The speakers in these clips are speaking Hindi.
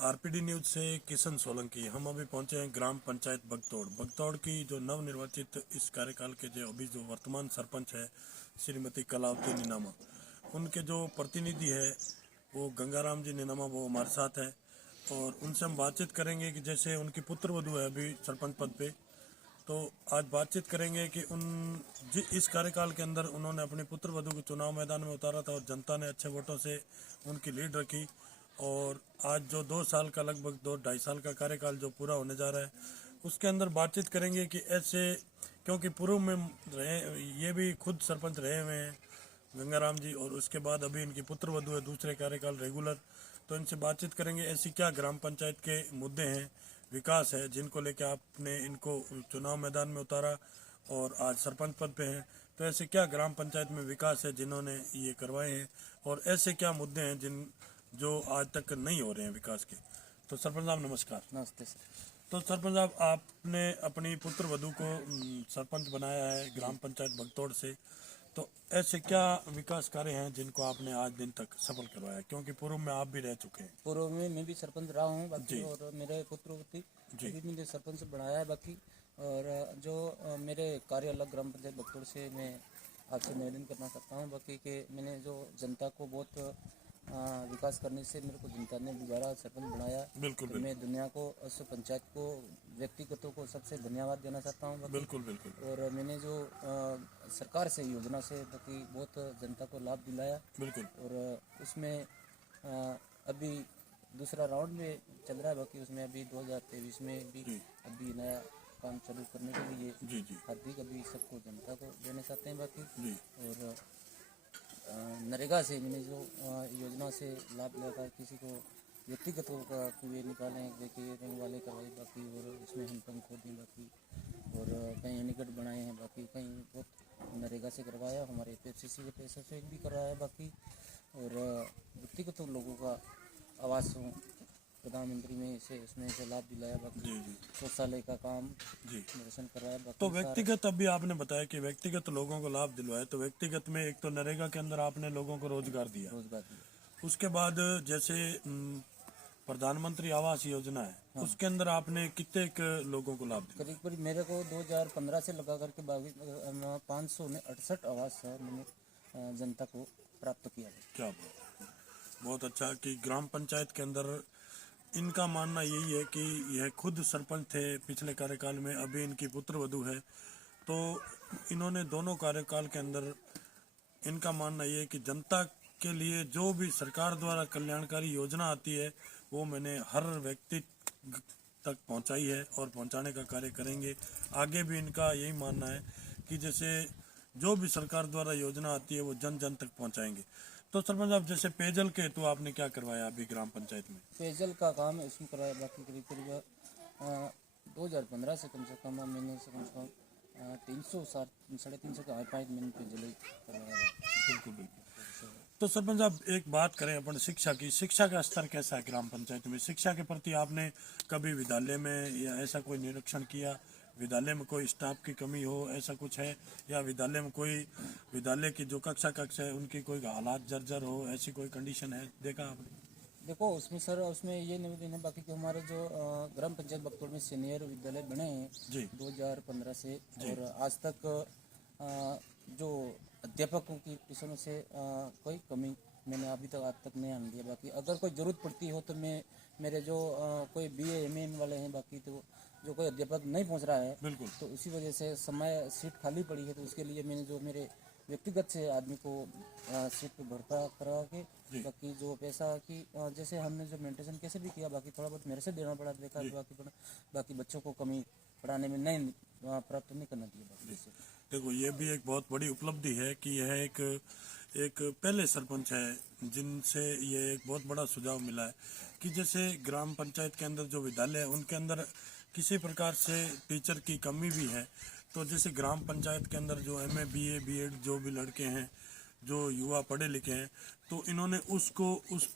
आरपीडी न्यूज से किशन सोलंकी। हम अभी पहुंचे हैं ग्राम पंचायत बगतौड़। बगतौड़ की जो नवनिर्वाचित इस कार्यकाल के जो वर्तमान सरपंच है श्रीमती कलावती निनामा, उनके जो प्रतिनिधि है वो गंगाराम जी निनामा, वो हमारे साथ है और उनसे हम बातचीत करेंगे कि जैसे उनकी पुत्र वधू है अभी सरपंच पद पे। तो आज बातचीत करेंगे कि इस कार्यकाल के अंदर उन्होंने अपने पुत्र वधू को चुनाव मैदान में उतारा था और जनता ने अच्छे वोटों से उनकी लीड रखी। और आज जो 2 साल का, लगभग 2-2.5 साल का कार्यकाल जो पूरा होने जा रहा है, उसके अंदर बातचीत करेंगे कि ऐसे, क्योंकि पूर्व में रहे, ये भी खुद सरपंच रहे हुए हैं गंगाराम जी, और उसके बाद अभी इनकी पुत्र वधू है दूसरे कार्यकाल रेगुलर। तो इनसे बातचीत करेंगे ऐसी क्या ग्राम पंचायत के मुद्दे हैं, विकास है, जिनको लेकर आपने इनको चुनाव मैदान में उतारा और आज सरपंच पद पे हैं। तो ऐसे क्या ग्राम पंचायत में विकास है जिन्होंने ये करवाए हैं, और ऐसे क्या मुद्दे हैं जो आज तक नहीं हो रहे हैं विकास के। तो सरपंच साहब नमस्कार। नमस्ते सर। तो सरपंच साहब, आपने अपनी पुत्र वधू को सरपंच बनाया है ग्राम पंचायत बगतौड़ से। तो ऐसे क्या विकास कार्य हैं जिनको आपने आज दिन तक सफल करवाया, क्योंकि पूर्व में आप भी रह चुके हैं। पूर्व में मैं भी सरपंच रहा हूँ बाकी, और मेरे पुत्रवती भी मुझे सरपंच बनाया है बाकी। और जो मेरे कार्य अलग ग्राम पंचायत बगतौड़ से मैं आपसे निवेदन करना चाहता हूँ बाकी कि मैंने जो जनता को बहुत विकास करने से मेरे को जनता ने दोबारा सरपंच बनाया। बिल्कुल, तो मैं दुनिया को, उस पंचायत को, व्यक्तिगतों को सबसे धन्यवाद देना चाहता हूँ। बिल्कुल बिल्कुल। और मैंने जो सरकार से योजना से बाकी बहुत जनता को लाभ दिलाया। बिल्कुल। और उसमें अभी दूसरा राउंड में चल रहा है बाकी, उसमें अभी 2023 में भी अभी नया काम चालू करने के लिए हार्दिक अभी सबको जनता को देना चाहते हैं बाकी। और नरेगा से मैंने जो योजना से लाभ लिया था, किसी को व्यक्तिगत का कुएं निकालें, देखिए रंग वाले करवाए बाकी, और उसमें हैंडपम्प खोदें बाकी, और कहीं निकट बनाए हैं बाकी, कहीं बहुत नरेगा से करवाया, हमारे PFCC के पैसे से भी कराया बाकी। और व्यक्तिगत लोगों का आवास प्रधानमंत्री में से उसमें से लाभ दिलाया बाकी। शौचालय का काम निरसन कराया बाकी। तो व्यक्तिगत, अभी आपने बताया कि व्यक्तिगत लोगों को लाभ दिलवाया, तो व्यक्तिगत में एक तो नरेगा के अंदर आपने लोगों को रोजगार दिया। उसके बाद जैसे प्रधानमंत्री आवास योजना है, उसके अंदर आपने कितने लोगों को लाभ दिया? करीब मेरे को 2015 से लगा करके 568 आवास मैंने जनता को प्राप्त किया है। क्या बात, बहुत अच्छा। कि ग्राम पंचायत के अंदर इनका मानना यही है कि यह खुद सरपंच थे पिछले कार्यकाल में, अभी इनकी पुत्र वधू है, तो इन्होंने दोनों कार्यकाल के अंदर, इनका मानना यह है कि जनता के लिए जो भी सरकार द्वारा कल्याणकारी योजना आती है वो मैंने हर व्यक्ति तक पहुंचाई है और पहुंचाने का कार्य करेंगे। आगे भी इनका यही मानना है कि जैसे जो भी सरकार द्वारा योजना आती है वो जन जन तक पहुंचाएंगे। तो सरपंच साहब, जैसे पेयजल के हेतु आपने क्या करवाया अभी ग्राम पंचायत में? पेयजल का काम इसमें कराया बाकी करीब 2015 से कम मैंने से कम 300-350 का 5 महीने पेयजल करवाया। बिल्कुल बिल्कुल। तो सरपंच साहब, एक बात करें अपन शिक्षा की। शिक्षा का स्तर कैसा है ग्राम पंचायत में? शिक्षा के प्रति आपने कभी विद्यालय में या ऐसा कोई निरीक्षण किया? विद्यालय में कोई स्टाफ की कमी हो, ऐसा कुछ है? या विद्यालय में कोई, विद्यालय की जो कक्षा है उनकी कोई हालात जर्जर हो, ऐसी कोई कंडीशन है, देखा आपने? देखो उसमें सर, उसमें ये निवेदन है बाकी कि हमारे जो ग्राम पंचायत बगतौड़ में सीनियर विद्यालय बने हैं 2015 से, और आज तक जो अध्यापकों की किस्म से कोई कमी मैंने अभी तक आज तक नहीं आने दिया। बाकी अगर कोई ज़रूरत पड़ती हो तो मैं, मेरे जो कोई BA MA वाले हैं बाकी, तो जो कोई अध्यापक नहीं पहुंच रहा है, बिल्कुल, तो उसी वजह से समय सीट खाली पड़ी है, तो उसके लिए मैंने जो मेरे व्यक्तिगत से आदमी को सीट पर भर्ता करवा के बाकी जो पैसा की जैसे हमने जो मेंटेन कैसे भी किया, बाकी थोड़ा बहुत मेरे से देना पड़ा, देखा बाकी बच्चों को कमी पढ़ाने में नहीं प्राप्त नहीं करना दिया। देखो, ये भी एक बहुत बड़ी उपलब्धि है कि यह एक पहले सरपंच है जिनसे ये एक बहुत बड़ा सुझाव मिला है कि जैसे ग्राम पंचायत के अंदर जो विद्यालय है उनके अंदर किसी प्रकार से टीचर की कमी भी है। तो जैसे ग्राम पंचायत के अंदर जो MA BA BEd जो भी लड़के हैं, जो युवा पढ़े लिखे हैं, तो इन्होंने उसको उस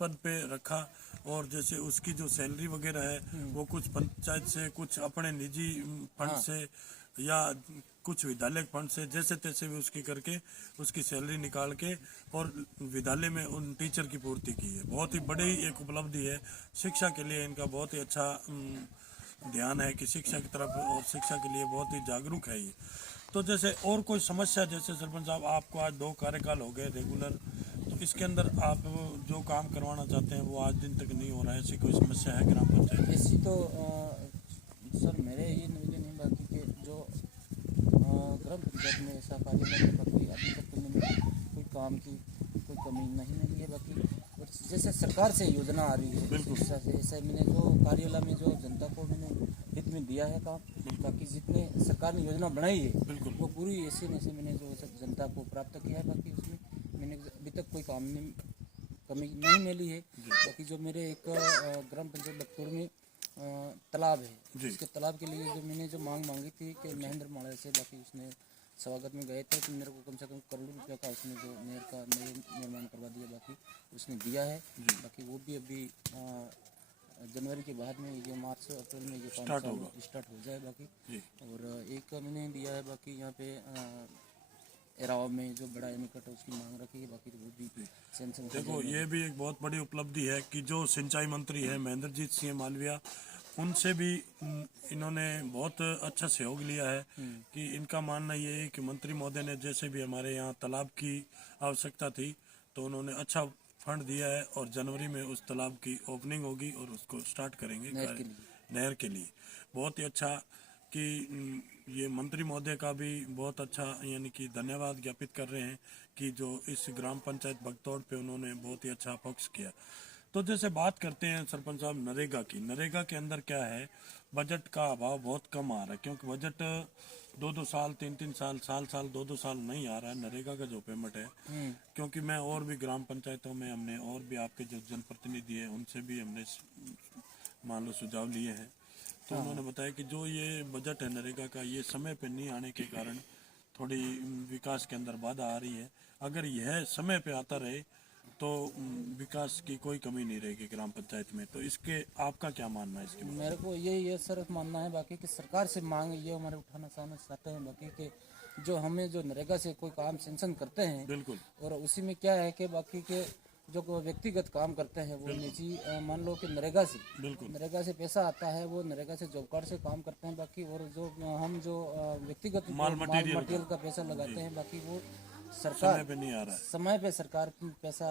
पद पे रखा, और जैसे उसकी जो सैलरी वगैरह है वो कुछ पंचायत से, कुछ अपने निजी फंड से या कुछ विद्यालय फंड से जैसे तैसे भी उसकी करके उसकी सैलरी निकाल के और विद्यालय में उन टीचर की पूर्ति की है। बहुत ही बड़ी एक उपलब्धि है। शिक्षा के लिए इनका बहुत ही अच्छा ध्यान है कि शिक्षा की तरफ और शिक्षा के लिए बहुत ही जागरूक है ये। तो जैसे और कोई समस्या, जैसे सरपंच साहब आपको आज 2 कार्यकाल हो गए रेगुलर, तो इसके अंदर आप जो काम करवाना चाहते हैं वो आज दिन तक नहीं हो रहा है, ऐसी कोई समस्या है ग्राम पंचायत में? ऐसी तो सर मेरे ये निवेदन है बाकी के जो ग्राम पंचायत में ऐसा कार्य है बाकी अभी तक तो मैंने कोई काम की कोई कमी नहीं मिली है। बाकी और जैसे सरकार से योजना आ रही है बिल्कुल। शिक्षा से, ऐसे मैंने जो कार्यालय में जो जनता को मैंने हित में दिया है काम, बाकी जितने सरकार ने योजना बनाई है बिल्कुल। वो पूरी ऐसे में से मैंने जो जनता को प्राप्त किया है। बाकी उसमें मैंने अभी तक कोई काम नहीं कमी नहीं मिली है। बाकी जो मेरे एक ग्राम पंचायत बख्तौड़ में तालाब है, उसके तालाब के लिए जो मैंने जो मांग मांगी थी कि महेंद्र माड़ा से, बाकी उसने स्वागत में गए थे तो मेरे को कम से कम करोड़ रुपये का उसने जो नहर का निर्माण करवा दिया, बाकी उसने दिया है। बाकी वो भी अभी जनवरी के बाद में ये मार्च अप्रैल में ये काम स्टार्ट हो जाए बाकी। और एक मैंने दिया है बाकी यहाँ पे एराव में जो बड़ा निकट है उसकी मांग रखी है, बाकी वो भी सैंक्शन। देखो ये भी एक बहुत बड़ी उपलब्धि है कि जो सिंचाई मंत्री है महेंद्रजीत सिंह मालविया, उनसे भी इन्होंने बहुत अच्छा सहयोग लिया है। कि इनका मानना ये है कि मंत्री महोदय ने जैसे भी हमारे यहाँ तालाब की आवश्यकता थी तो उन्होंने अच्छा फंड दिया है और जनवरी में उस तालाब की ओपनिंग होगी और उसको स्टार्ट करेंगे नहर के लिए। बहुत ही अच्छा कि ये मंत्री महोदय का भी बहुत अच्छा यानी कि धन्यवाद ज्ञापित कर रहे हैं कि जो इस ग्राम पंचायत बख्तौड़ पे उन्होंने बहुत ही अच्छा फोकस किया। तो जैसे बात करते हैं सरपंच साहब नरेगा की, नरेगा के अंदर क्या है, बजट का अभाव बहुत कम आ रहा है क्योंकि बजट 2-2 साल 3-3 साल साल 2-2 साल नहीं आ रहा है नरेगा का जो पेमेंट है। क्योंकि मैं और भी ग्राम पंचायतों में हमने और भी आपके जो जनप्रतिनिधि है उनसे भी हमने मान लो सुझाव लिए हैं, तो उन्होंने बताया कि जो ये बजट है नरेगा का ये समय पे नहीं आने के कारण थोड़ी विकास के अंदर बाधा आ रही है। अगर यह समय पे आता रहे तो विकास की कोई कमी नहीं रहेगी ग्राम पंचायत में। तो इसके आपका क्या मानना है इसके? मेरे को ये सर मानना है बाकी कि सरकार से मांग ये हमारे उठाना चाहते हैं बाकी के जो हमें जो नरेगा से कोई काम सेंक्शन करते हैं, बिल्कुल। और उसी में क्या है कि बाकी के जो व्यक्तिगत काम करते हैं वो निजी मान लो कि नरेगा से पैसा आता है, वो नरेगा से जॉब कार्ड से काम करते हैं बाकी। और जो हम जो व्यक्तिगत माल मटेरियल का पैसा लगाते हैं बाकी वो सरकार समय पे नहीं आ रहा है। समय पे सरकार पैसा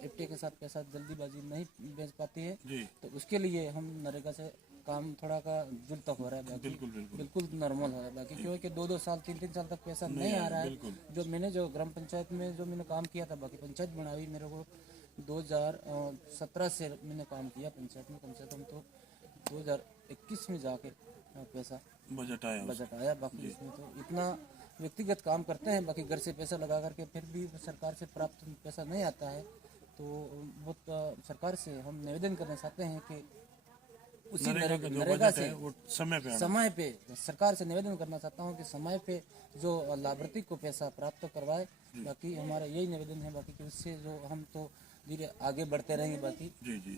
एफटी के साथ पैसा जल्दीबाजी नहीं भेज पाती है, तो उसके लिए हम नरेगा से काम थोड़ा का जुलता हो रहा है बाकी। बिल्कुल नॉर्मल हो रहा है बाकी, क्योंकि 2-2 साल 3-3 साल तक पैसा नहीं आ रहा है। जो मैंने जो ग्राम पंचायत में जो मैंने काम किया था बाकी पंचायत बनाई मेरे को 2017 से मैंने काम किया पंचायत में, कम से कम तो 2021 में जाके पैसा बजट आया बाकी। इसमें तो इतना व्यक्तिगत काम करते हैं बाकी घर से पैसा लगा करके फिर भी सरकार से प्राप्त पैसा नहीं आता है, तो वो सरकार से हम निवेदन करना चाहते हैं कि उसी नरेगा से वो समय पे सरकार से निवेदन करना चाहता हूँ कि समय पे जो लाभार्थी को पैसा प्राप्त करवाए। बाकी हमारा यही निवेदन है बाकी कि उससे जो हम तो धीरे आगे बढ़ते रहेंगे बाकी।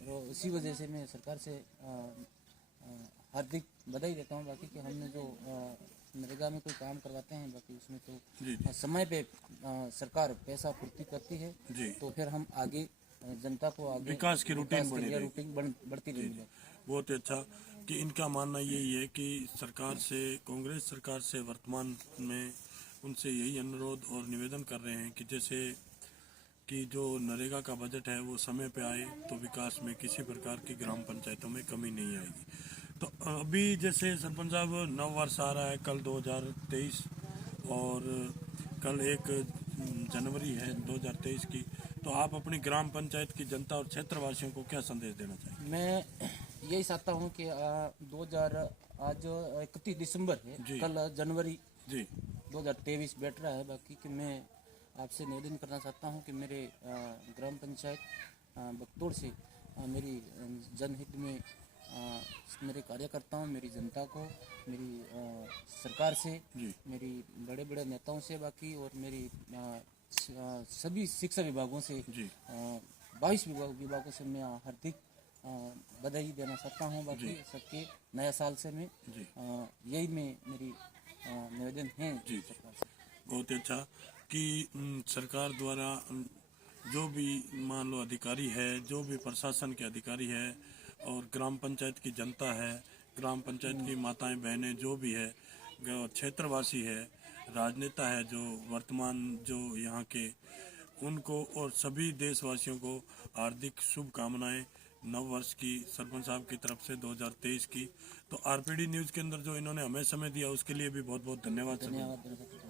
तो इसी वजह से मैं सरकार से हार्दिक बधाई देता हूँ बाकी कि हमने जो नरेगा में कोई काम करवाते हैं बाकी उसमें तो समय पे सरकार पैसा पूर्ति करती है, तो फिर हम आगे जनता को आगे विकास की रूटीन बढ़ती रहेगी। बहुत अच्छा कि इनका मानना यही है कि सरकार से, कांग्रेस सरकार से वर्तमान में उनसे यही अनुरोध और निवेदन कर रहे हैं कि जैसे कि जो नरेगा का बजट है वो समय पे आए तो विकास में किसी प्रकार की ग्राम पंचायतों में कमी नहीं आएगी। तो अभी जैसे सरपंच साहब नव वर्ष आ रहा है कल 2023 और कल 1 जनवरी है 2023 की, तो आप अपनी ग्राम पंचायत की जनता और क्षेत्रवासियों को क्या संदेश देना चाहिए? मैं यही चाहता हूँ कि आज 31 दिसंबर है, कल जनवरी 2023 बैठ रहा है बाकी कि मैं आपसे निवेदन करना चाहता हूँ कि मेरे ग्राम पंचायत बख्तौड़ से मेरी जनहित में मेरे कार्यकर्ताओं, मेरी जनता को, मेरी सरकार से, मेरी बड़े बड़े नेताओं से बाकी और मेरी सभी शिक्षा विभागों से 22 विभागों से मैं हार्दिक बधाई देना चाहता हूँ बाकी सबके नया साल से मैं यही मैं मेरी निवेदन है जी। सरकार से। बहुत ही अच्छा कि सरकार द्वारा जो भी मान लो अधिकारी है, जो भी प्रशासन के अधिकारी है और ग्राम पंचायत की जनता है, ग्राम पंचायत की माताएं बहनें जो भी है, क्षेत्रवासी है, राजनेता है जो वर्तमान जो यहाँ के, उनको और सभी देशवासियों को हार्दिक शुभकामनाएं नव वर्ष की सरपंच साहब की तरफ से 2023 की। तो आरपीडी न्यूज़ के अंदर जो इन्होंने हमें समय दिया उसके लिए भी बहुत बहुत धन्यवाद। धन्यवाद।